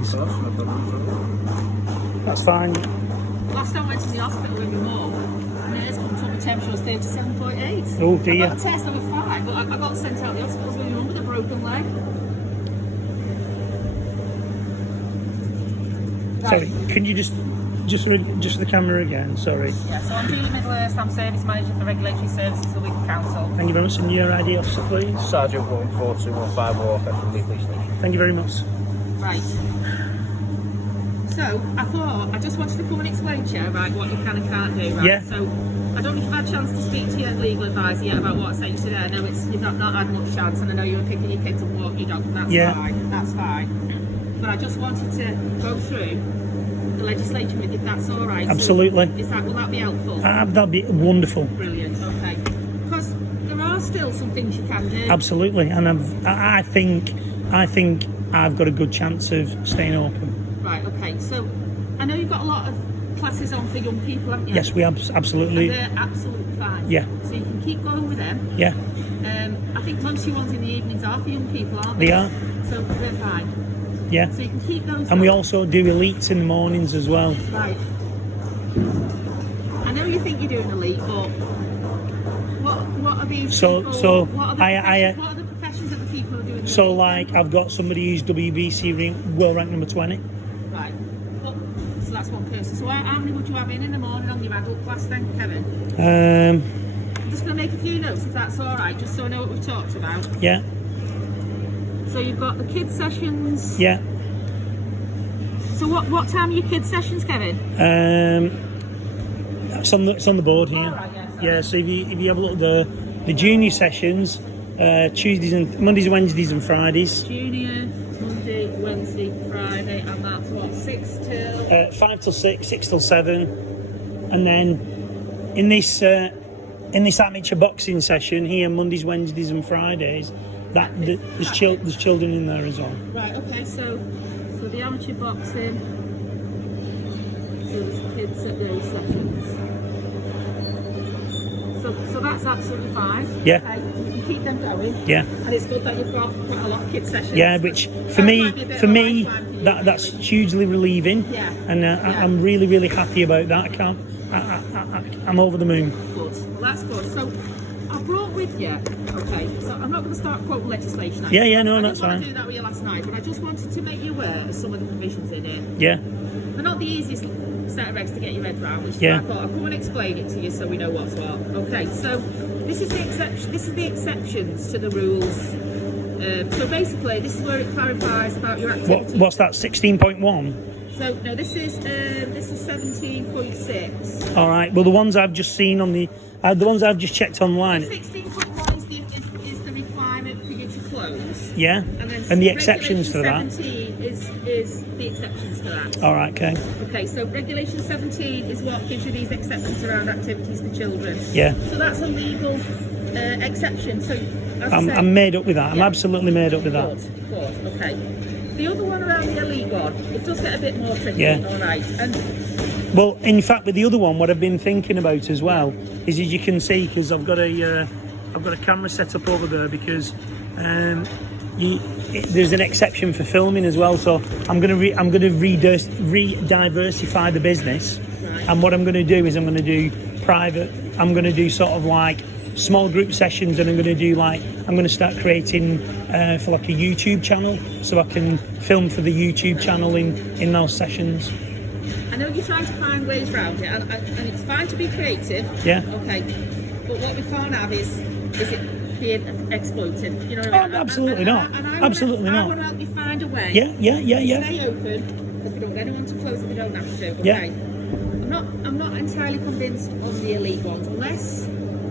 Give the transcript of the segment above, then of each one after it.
please? Of course, no problem. That's fine. Last time I went to the hospital with my mum, and the nurse come took my temperature was 37.8. Oh dear. I got a test, I was fine, but I got sent out the hospital with my mum with a broken leg. Sorry, can you just the camera again? Sorry. Yeah, so I'm Julie Middlehurst, I'm Service Manager for Regulatory Services for Wigan Council. Thank you very much. And your ID officer, please. Sergeant 14215 Walker from the police station. Thank you very much. Right. So, I thought, I just wanted to come and explain to you, right, what you can and can't do, right? Yeah. So, I don't know if you've had a chance to speak to your legal advisor yet about what I sent you today. I know you've not had much chance, and I know you were picking your kids and walking your dog, and that's fine. But I just wanted to go through the legislation with you, if that's all right. Absolutely. So will that be helpful? That'd be wonderful. Brilliant, okay. Because there are still some things you can do. Absolutely, and I think I've got a good chance of staying open. Right, okay. So I know you've got a lot of classes on for young people, haven't you? Yes, we absolutely. And they're absolutely fine. Yeah. So you can keep going with them. Yeah. I think most of your ones in the evenings are for young people, aren't they? They are. So they're fine. Yeah. So you can keep those. And we also do elites in the mornings as well. Right. I know you think you're doing elite, but what are these people? What are the professions that the people are doing? So like I've got somebody who's WBC world rank number 20. Right. Well, so that's one person. So how many would you have in the morning on your adult class then, Kevin? I'm just going to make a few notes if that's all right, just so I know what we've talked about. Yeah. So you've got the kids sessions. Yeah. So what time are your kids sessions, Kevin? It's on the board here. All right, Yeah. So if you have a look at the junior sessions, Mondays, Wednesdays, and Fridays. Junior, Monday, Wednesday, Friday, and that's what 6 till 5 till 6, 6 till 7, and then in this amateur boxing session here, Mondays, Wednesdays, and Fridays. There's children in there as well. Right. Okay. So the amateur boxing. So there's kids at those sessions. So that's absolutely fine. Yeah. Okay. You can keep them going. Yeah. And it's good that you've got quite a lot of kids sessions. Yeah, which for me, that's hugely relieving. Yeah. And I'm really, really happy about that. I'm over the moon. Good. Well, that's good. So I brought with you. Okay. So I'm not going to start quoting legislation. Yeah. No, I that's didn't want fine. to do that with you last night, but I just wanted to make you aware of some of the provisions in it. Yeah. They're not the easiest set of regs to get your head around, which is Yeah. why I thought I'd come and explain it to you so we know what's what. Okay, so this is the exception. This is the exceptions to the rules. So basically, this is where it clarifies about your activity. What's that? 16.1. So no, this is 17.6. All right. Well, the ones I've just seen on the ones I've just checked online. 16.1 is the requirement for you to close. Yeah. And the exceptions to that. 17 is the exceptions to that. All right. Okay. Okay, so regulation 17 is what gives you these exceptions around activities for children. Yeah. So that's a legal exception. So as I said, I'm made up with that. I'm yeah. absolutely made up with that. Good. Okay. The other one around the elite one, it does get a bit more tricky. Yeah. All right. And well, in fact, with the other one, what I've been thinking about as well is, as you can see, because I've got a camera set up over there, because there's an exception for filming as well. So I'm going to re-diversify the business, right. And what I'm going to do is I'm going to do private. I'm going to do sort of like small group sessions, and I'm going to start creating for like a YouTube channel, so I can film for the YouTube channel in those sessions. I know you're trying to find ways around it, and it's fine to be creative. Yeah. Okay. But what we can't have is it being exploited. You know what I mean? Absolutely not. Absolutely I not. want to help you find a way. Yeah. Stay open, because we don't want anyone to close if we don't have to. Okay. Yeah. I'm not entirely convinced on the elite ones, unless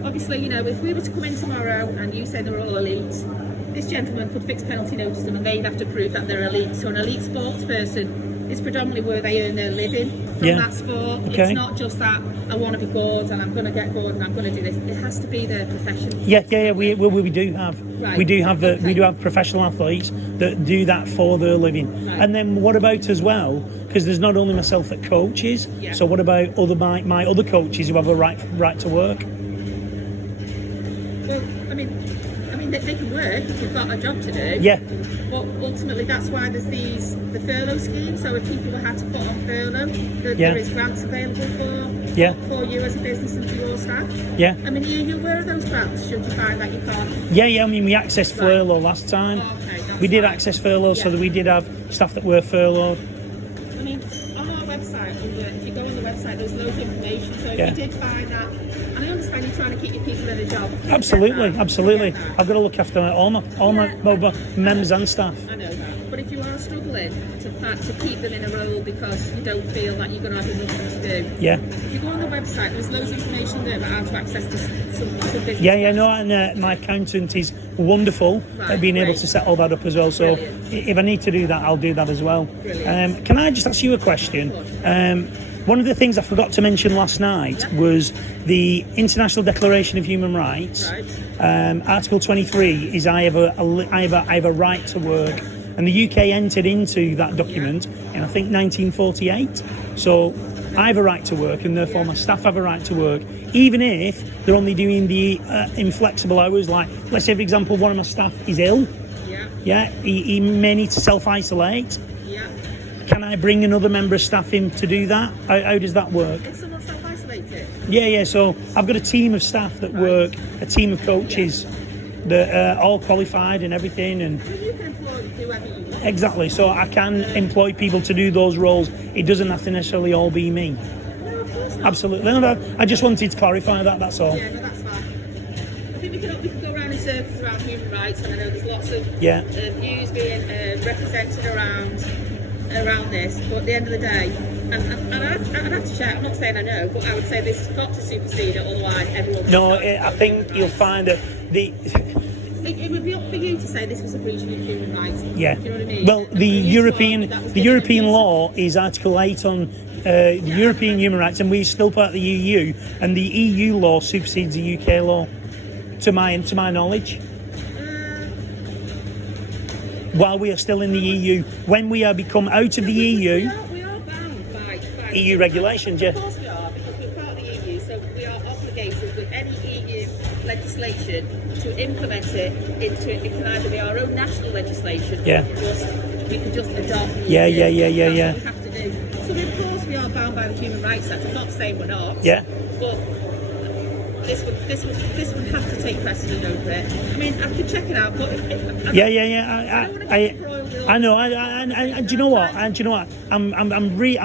obviously, you know, if we were to come in tomorrow and you say they're all elite, this gentleman could fix penalty notice them and they'd have to prove that they're elite. So an elite sports person is predominantly where they earn their living from that sport. Okay. It's not just that I want to be good and I'm going to get good and I'm going to do this. It has to be their profession. Yeah. We do have Right. we do have professional athletes that do that for their living. Right. And then what about as well? Because there's not only myself that coaches. Yeah. So what about my other coaches who have a right to work? Well, I mean, mean, they can work if you've got a job to do. Yeah. But ultimately, that's why there's the furlough scheme. So if people had to put on furlough, there is grants available for you as a business and for your staff. Yeah. I mean, you aware of those grants? Should you find that you can't? Yeah. I mean, we accessed furlough last time. Oh, okay, we did fine. access furlough, so that we did have staff that were furloughed. I mean, on our website, if you go on the website, there's loads of information. So if you did find that, and I understand you're trying to keep your people in a job. Absolutely. I've got to look after all my members and staff. I know that. But if you are struggling to keep them in a role because you don't feel that you're going to have enough to do, if you go on the website, there's loads of information there about how to access some business. And my accountant is wonderful at being able to set all that up as well. So if I need to do that, I'll do that as well. Can I just ask you a question? One of the things I forgot to mention last night was the International Declaration of Human Rights. Article 23 is I have a right to work, and the UK entered into that document in I think 1948. So I have a right to work, and therefore my staff have a right to work, even if they're only doing the inflexible hours. Like, let's say, for example, one of my staff is ill. He may need to self-isolate. Can I bring another member of staff in to do that? How does that work? If someone self-isolated? Yeah. So I've got a team of staff that work, a team of coaches that are all qualified and everything. And you can employ whoever you want. Exactly. So I can employ people to do those roles. It doesn't have to necessarily all be me. No, of course not. Absolutely. No, I just wanted to clarify that. That's all. Yeah, no, that's fine. I think we can go around in circles around human rights, and I know there's lots of views being represented around this, but at the end of the day, and I'd have to check, I'm not saying I know, but I would say this has got to supersede it, otherwise everyone... No, I think you'll find that it would be up for you to say this was a breach of human rights. Yeah. Do you know what I mean? Well, the European law is Article 8 on the European human rights, and we're still part of the EU, and the EU law supersedes the UK law, to my knowledge. While we are still in the EU, when we are become out of the EU, we are bound by EU regulations. Of course we are, because we're part of the EU, so we are obligated with any EU legislation to implement it into. It can either be our own national legislation, or we can just adopt. That's what we have to do. So of course we are bound by the Human Rights Act. I'm not saying we're not. But this would have to take precedent over it. I mean, I could check it out, but I know. And do you know what?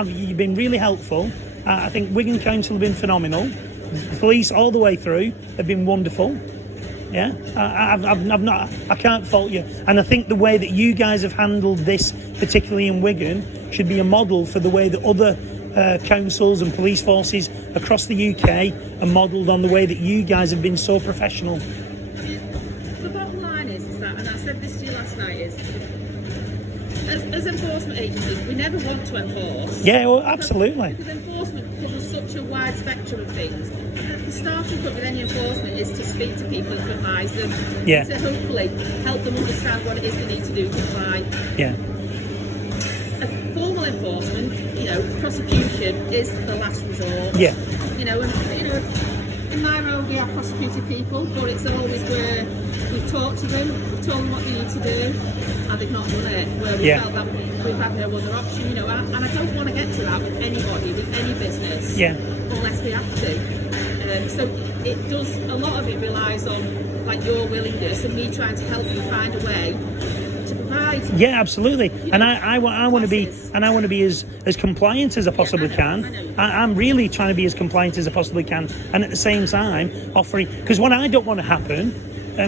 You've been really helpful. I think Wigan Council have been phenomenal. The police all the way through have been wonderful. I can't fault you. And I think the way that you guys have handled this, particularly in Wigan, should be a model for the way that other councils and police forces across the UK are modelled on the way that you guys have been so professional. The bottom line is that, and I said this to you last night, is as enforcement agencies, we never want to enforce. Yeah, well, absolutely. Because enforcement covers such a wide spectrum of things. The starting point with any enforcement is to speak to people and to advise them. To hopefully help them understand what it is they need to do to comply. Formal enforcement, prosecution is the last resort. In my role we have prosecuted people, but it's always where we've talked to them, we've told them what they need to do, and they've not done it, where we felt that we've had no other option, and I don't want to get to that with anybody, with any business, unless we have to. So it does, a lot of it relies on like your willingness and me trying to help you find a way to provide. Yeah, absolutely. And I want to be as compliant as I possibly can. I'm really trying to be as compliant as I possibly can, and at the same time offering, because what I don't want to happen,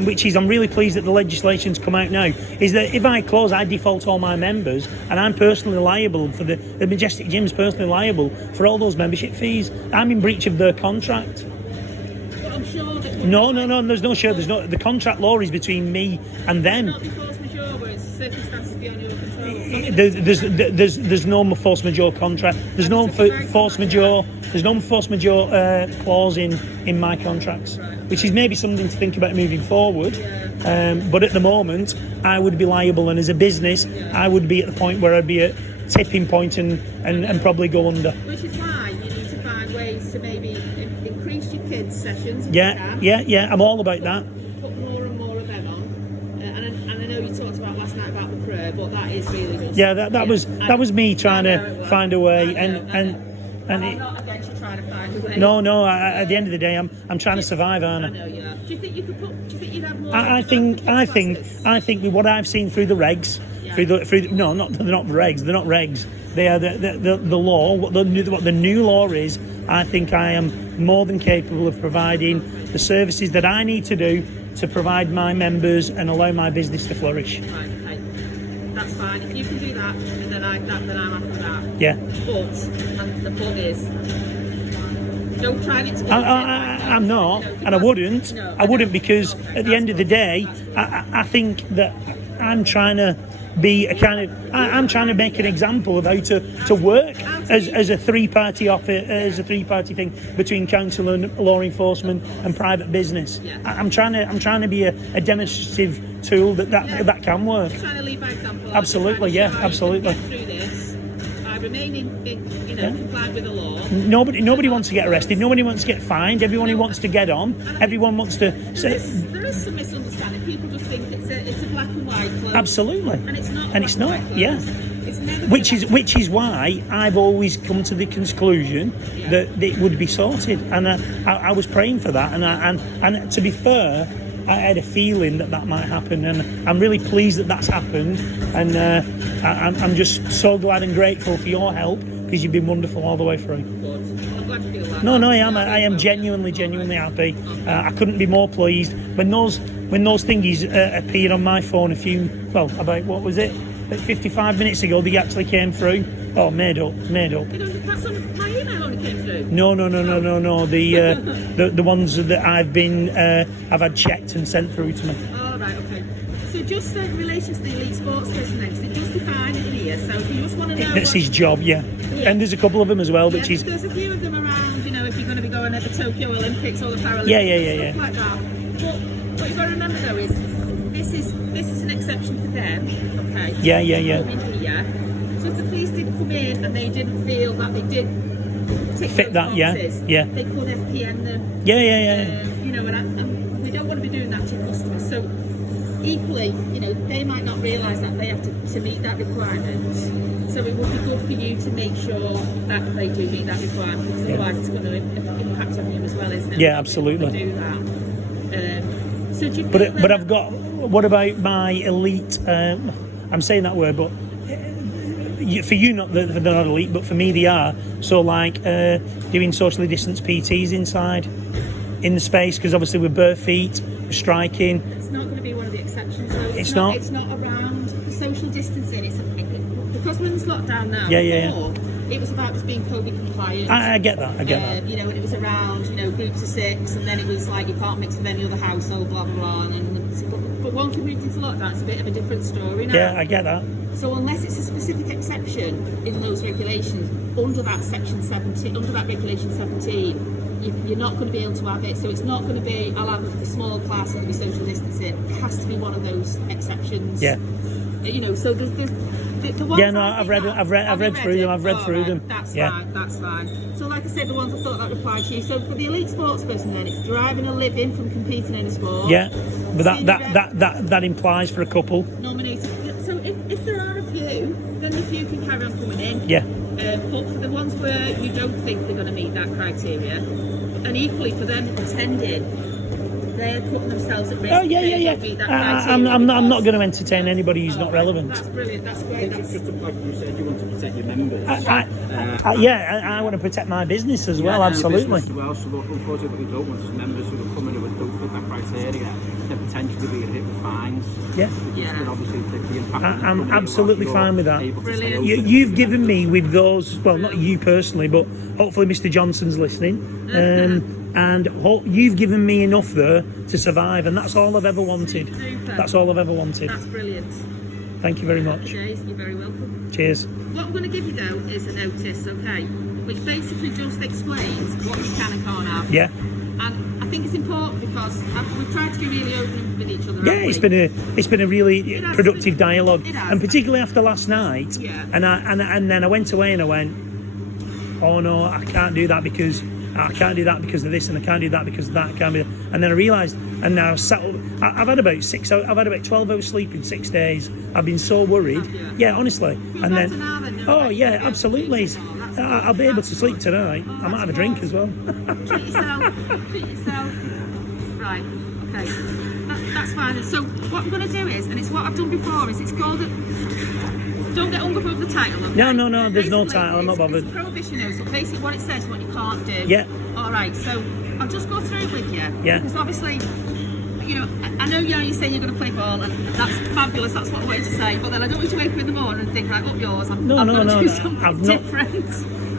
which is I'm really pleased that the legislation's come out now, is that if I close, I default all my members, and I'm personally liable for the Majestic Gym's personally liable for all those membership fees. I'm in breach of their contract. But I'm sure that No. There's no sure. There's no. The contract law is between me and them. Not be force majeure, where it's circumstances beyond your control. There's no force majeure contract. There's no force majeure. There's no force majeure clause in my contracts, which is maybe something to think about moving forward. But at the moment, I would be liable, and as a business, I would be at the point where I'd be at tipping point and probably go under. Which is why you need to find ways to maybe increase your kids' sessions. Yeah. I'm all about that. Put more and more of them on. Yeah, that was me trying I know to it was. find a way, I know, and I know. and I'm it, not against you trying to find a way. no. At the end of the day, I'm trying to survive, aren't I I? know you are. Do you think you could put? Do you think you'd have more? I think with what I've seen through the regs, Yeah. no, they're not regs. They're not regs. They are the law. What the new law is. I think I am more than capable of providing the services that I need to do to provide my members and allow my business to flourish. Right, okay. That's fine. If you can do that, then I'm happy with that. Yeah. But and the point is, don't try and explain. I'm not, and I wouldn't. I wouldn't because at the end of the day, I think that I'm trying to be a kind of. I'm trying to make an example of how to work as a three-party thing between council and law enforcement and private business. Yeah. I'm trying to be a demonstrative tool that can work. Trying to lead by example. Absolutely, yeah, absolutely. Get through this by remaining, compliant with the law. Nobody wants to get arrested. Nobody wants to get fined. Everyone wants to get on. Everyone wants to. There is some misunderstanding. People just think it's a black and white clothes. Absolutely. And it's not. And it's not. Clothes. Yeah. It's never Which is why I've always come to the conclusion that it would be sorted, and I was praying for that, and to be fair, I had a feeling that might happen, and I'm really pleased that that's happened, and I'm just so glad and grateful for your help because you've been wonderful all the way through. good. I'm glad to feel that. No, I am genuinely happy. I couldn't be more pleased when those thingies appeared on my phone about what was it? About 55 minutes ago, they actually came through. Oh, made up. That's on my email only came through. No. The ones that I've had checked and sent through to me. Oh, right, okay. So just in relation to the elite sports person next, it does define it in here. So if you just want to know, That's his job, yeah. And there's a couple of them as well, which is there's a few of them around. If you're going to be going at the Tokyo Olympics or the Paralympics, Yeah. stuff like that. But what you've got to remember though is this is an exception for them. Okay. Yeah. Come in here. So if the police did come in and they didn't feel that they did tick Fit those that, yeah. They could FPN them. Yeah. And we don't want to be doing that to customers. So equally, they might not realise that they have to meet that requirement. So it would be good for you to make sure that they do meet that requirement, because otherwise it's going to impact on you as well, isn't it? Yeah, absolutely. Do that. So do you But I've got. What about my elite? I'm saying that word, but for you, they're not elite, but for me they are. So like doing socially distanced PTs inside in the space, because obviously we're bare feet, we're striking. It's not going to be one of the exceptions, though. It's not. It's not around social distancing. Because we're in this lockdown now. Yeah. Before, it was about just being COVID compliant. I get that. And it was around, groups of 6, and then it was like you can't mix with any other household, blah blah blah. But once we moved into lockdown, it's a bit of a different story now. Yeah, I get that. So unless it's a specific exception in those regulations under that section 17, under that regulation 17, you're not going to be able to have it. So it's not going to be, I'll have a small class, it'll be social distancing. It has to be one of those exceptions. Yeah. So there's the ones. Yeah, no, I've read through them. I've read through them. That's yeah. fine. That's fine. So, like I said, the ones I thought that applied to you. So, for the elite sports person, then it's deriving a living from competing in a sport. Yeah, but that implies for a couple. Nominated. So, if there are a few, then the few can carry on coming in. Yeah. But for the ones where you don't think they're going to meet that criteria, and equally for them attending, they're putting themselves at risk. Oh yeah. I'm not going to entertain anybody who's not relevant. That's brilliant. That's great. It's just like you said, you want to protect your members. I want to protect my business as well. Absolutely. As well, so unfortunately, what we don't want is members who are coming who don't fit that criteria. They're potentially being hit with fines. Yeah. Obviously, the impact. I'm absolutely fine with that. Brilliant. You've given me with those. Well, not you personally, but hopefully Mr. Johnson's listening. And you've given me enough there to survive, and that's all I've ever wanted. Super. That's all I've ever wanted. That's brilliant. Thank you very much. You're very welcome. Cheers. What I'm going to give you though is a notice, okay, which basically just explains what you can and can't have. Yeah. And I think it's important because we've tried to be really open with each other. Yeah, it's been a really productive dialogue, It has. and particularly after last night. Yeah. And then I went away and I went, oh no, I can't do that because I can't do that because of this, and I can't do that because of that. And then I realised and now sat up. I've had about 12 hours sleep in 6 days. I've been so worried. Have you? Yeah, honestly. Feel And better then, now then, no? oh Like, yeah, you feel absolutely. peaceful. That's I'll be able to sleep tonight. I might have a drink as well. Treat yourself. Treat yourself. Right. Okay. That's fine. So what I'm going to do is, and it's what I've done before, is it's called. Don't get hung up over the title. Okay? No. There's no Basically, title. I'm not bothered. It's prohibition note. So basically, what it says, what you can't do. Yeah. All right. So I'll just go through it with you. Yeah. Because obviously, you know, I know you're saying you're going to play ball, and that's fabulous. That's what I wanted to say. But then I don't want you to wake up in the morning and think, right, up yours. I'm going to do something different.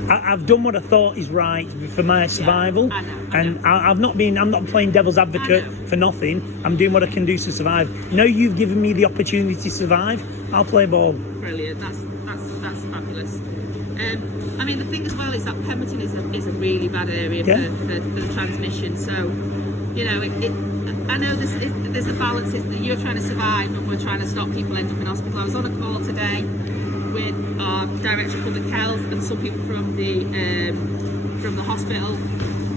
I've done what I thought is right for my survival, I know. and I'm not playing devil's advocate for nothing. I'm doing what I can do to survive. Now you've given me the opportunity to survive, I'll play ball. Brilliant. That's fabulous. I mean, the thing as well is that Pemberton is a really bad area for the transmission. So, you know, I know there's a balance that you're trying to survive, and we're trying to stop people ending up in hospital. I was on a call today with our Director of Public Health and some people from the hospital,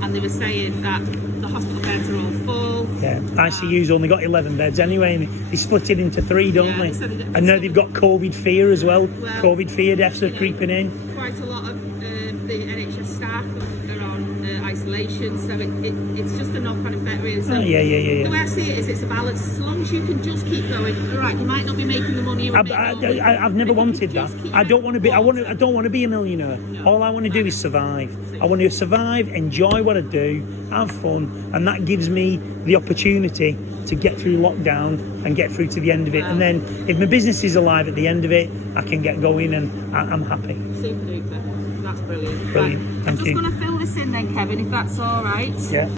and they were saying that the hospital beds are all full. Yeah, ICU's only got 11 beds anyway, and they split it into 3, don't they? And now they've got COVID fear as well. COVID fear deaths are creeping in. Quite a lot of the NHS staff are on isolation, so it's just a knock-on effect really. So Yeah. the way I see it is it's a balance. As long as you can just keep going, all right, you might not be making the money. I've never wanted that. I don't want to be. I don't want to be a millionaire. No. All I want to do is survive. I want to survive, enjoy what I do, have fun, and that gives me the opportunity to get through lockdown and get through to the end of it. And then, if my business is alive at the end of it, I can get going, and I'm happy. Super duper. That's brilliant. Brilliant. Right. Thank you. I'm just going to fill this in then, Kevin, if that's all right. Yeah.